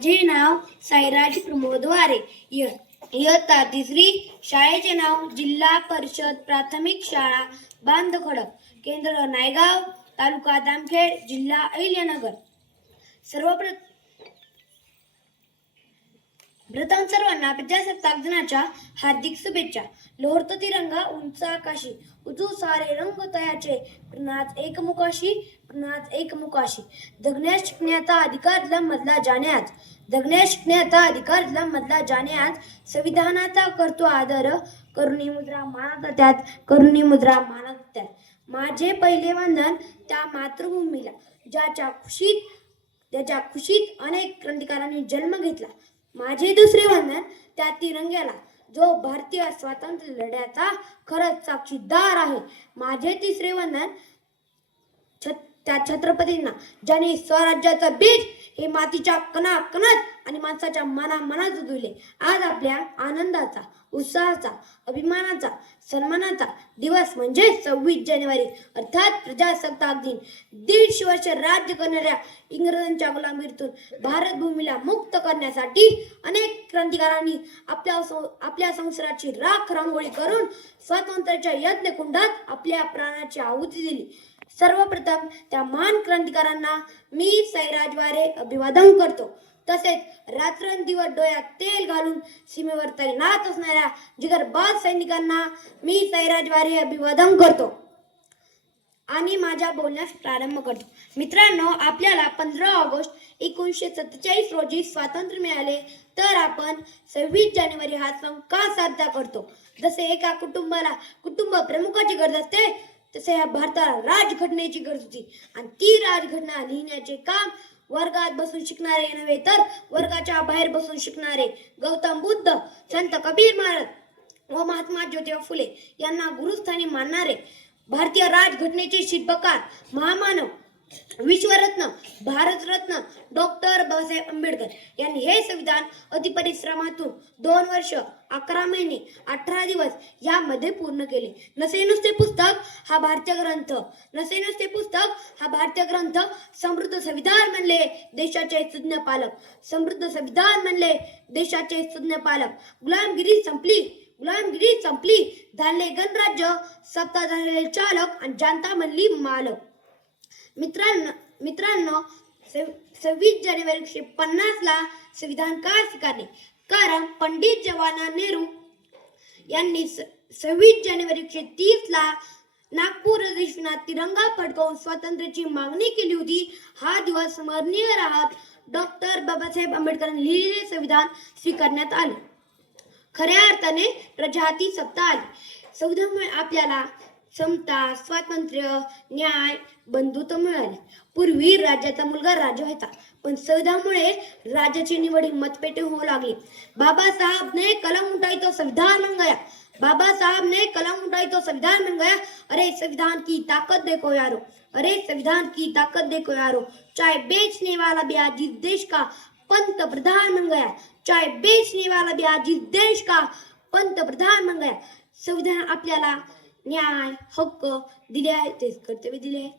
माझे नाव साईराज प्रमोद वारे. इयत्ता तिसरी. शाळेचे नाव जिल्हा परिषद प्राथमिक शाळा बांधखडक, केंद्र नायगाव, तालुका जामखेड, जिल्हा अहिल्यानगर. प्रथम सर्वांना प्रजासत्ताक दिनाच्या हार्दिक शुभेच्छा. लोहरतो तिरंगा उंच आकाशी, उजू सारे रंग तयाचे, प्रणात एकमुखाशी, प्रणात एकमुखाशी. जगण्यास शिकण्याचा अधिकार दिला मधला जाण्यात, जगण्यास शिकण्याचा अधिकार दिला मधला जाण्यात. संविधानाचा करतो आदर, करुणी मुद्रा मानत त्यात, करुणी मुद्रा मानत त्यात. माझे पहिले वंदन त्या मातृभूमीला, ज्याच्या खुशीत अनेक क्रांतिकारांनी जन्म घेतला. माझे दुसरे वंदन त्या तिरंग्याला, जो भारतीय स्वातंत्र्य लढ्याचा खरंच साक्षीदार आहे. माझे तिसरे वंदन त्या छत्रपतींना, ज्यांनी स्वराज्याचं बीज हे मातीच्या कणाकणात आणि माणसाच्या मनात रुजवले. आज आपल्या आनंदाचा, उत्साहाचा, अभिमानाचा, सन्मानाचा दिवस म्हणजे 26 जानेवारी अर्थात प्रजासत्ताक दिन. 150 वर्ष राज्य करणाऱ्या इंग्रजांच्या गुलामीतून भारत भूमीला मुक्त करण्यासाठी अनेक क्रांतिकारांनी आपल्या संसाराची राख रांगोळी करून स्वातंत्र्याच्या यज्ञकुंडात आपल्या प्राणाची आहुती दिली. सर्वप्रथम त्या महान क्रांतिकारांना मी साईराज वारे अभिवादन करतो. तसेच रात्रंदिवस डोळ्यात तेल घालून सीमेवर तैनात असणाऱ्या जिगरबाज सैनिकांना मी साईराज वारे अभिवादन करतो आणि माझ्या बोलण्यास प्रारंभ करतो. मित्रांनो, आपल्याला 15 ऑगस्ट 1947 रोजी स्वातंत्र्य मिळाले, तर आपण 26 जानेवारी हा सण का साजरा करतो? जसे एका कुटुंब प्रमुखाची गरज असते, तसे ह्या भारताला राजघटनेची गरज होती. आणि ती राजघटना लिहिण्याचे काम वर्गात बसून शिकणारे नव्हे, तर वर्गाच्या बाहेर बसून शिकणारे गौतम बुद्ध, संत कबीर महाराज व महात्मा ज्योतिबा फुले यांना गुरुस्थानी मानणारे भारतीय राजघटनेचे शिल्पकार, महामानव, विश्वरत्न, भारतरत्न डॉक्टर बाबासाहेब आंबेडकर यांनी हे संविधान अतिपरिश्रमातून 2 वर्ष 11 महिने 18 दिवस यामध्ये पूर्ण केले. नसे नुसते पुस्तक हा भारतीय ग्रंथ, समृद्ध संविधान म्हणले देशाचे सुज्ञ पालक, समृद्ध संविधान म्हणले देशाचे सुज्ञ पालक. गुलामगिरी संपली, झाले गणराज्य, सत्ता झालेले चालक आणि जनता म्हणली मालक. मित्रांनो 26 जानेवारी 1950 ला संविधान का स्वीकारले? कारण पंडित जवाहरलाल नेहरू यांनी 26 जानेवारी 1930 ला नागपूर अधिवेशनात तिरंगा फडकवून स्वातंत्र्याची मागणी केली होती. हा दिवस स्मरणीय राहत डॉक्टर बाबासाहेब आंबेडकरांनी लिहिलेले संविधान स्वीकारण्यात आले. खऱ्या अर्थाने प्रजाती सत्ता आली. संविधानामुळे आपल्याला समता, स्वातंत्र्य, न्याय, बंधुत्व मिळाले. पूर्वी राज्याचा मुलगा राजा व्हायचा, पण संविधानामुळे राज्याची निवड ही मतपेटी होऊ लागली. बाबासाहेब ने कलम उठाई तो संविधान बन गया. अरे संविधान की ताकत देखो यारो, चाहे बेचने वाला भी आज इस देश का पंतप्रधान बन गया. संविधान आपल्याला न्याय, हक्क दिले आहेत, तेच कर्तव्य दिले आहे.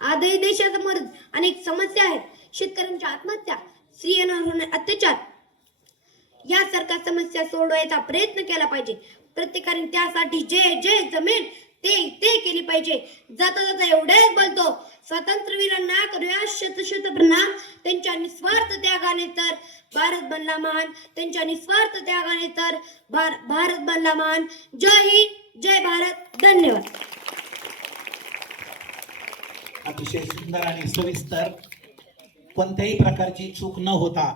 आजही देशासमोर अनेक समस्या आहेत. शेतकऱ्यांच्या आत्महत्या, स्त्रियांवर होणारे अत्याचार यासारख्या समस्या सोडवायचा प्रयत्न केला पाहिजे. प्रत्येकाने त्यासाठी जे जमेल ते केली पाहिजे. जाता एवढेच बोलतो, स्वातंत्र्यवीरांना करूया शत प्रणाम. त्यांच्या निस्वार्थ त्यागाने तर भारत बनला महान. जय हिंद, जय भारत. धन्यवाद. अतिशय सुंदर आणि सविस्तर, कोणत्याही प्रकारची चूक न होता